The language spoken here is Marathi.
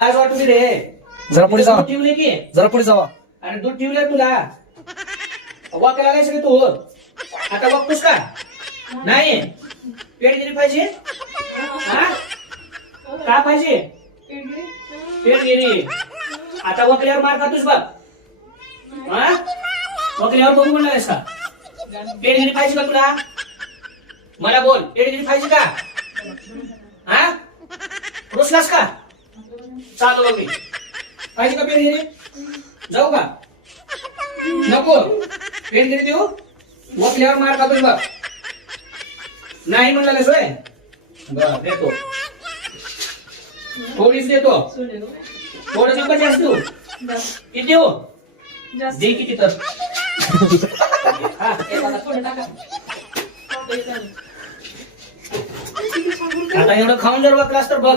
आज वाटू रे जरा पुढे जावा, ठेवले की जरा पुढे जावा. आणि दूध ठेवले तुला वाकायला नाही सगळे तू आता वागतोस का नाही पेटगिरी पाहिजे हा का पाहिजे पेटगिरी आता वकल्यावर मार खातोस बाप हा वकल्यावर बघू म्हणालेस का पेटगिरी पाहिजे का तुला मला बोल पेटगिरी पाहिजे का हा रुसलास का चालू बघ मी पाहिजे का पेटगिरी जाऊ का नको पेटगिरी देऊ वकल्यावर मार खातोस बाप नाही म्हणालेस होय बरं देतो थोडीच देतो थोडं नका जास्त देऊ किती देऊ दे किती तर हा, हे बघा, थोडं टाका. आता एवढं खाऊन जर वाकलास तर बघ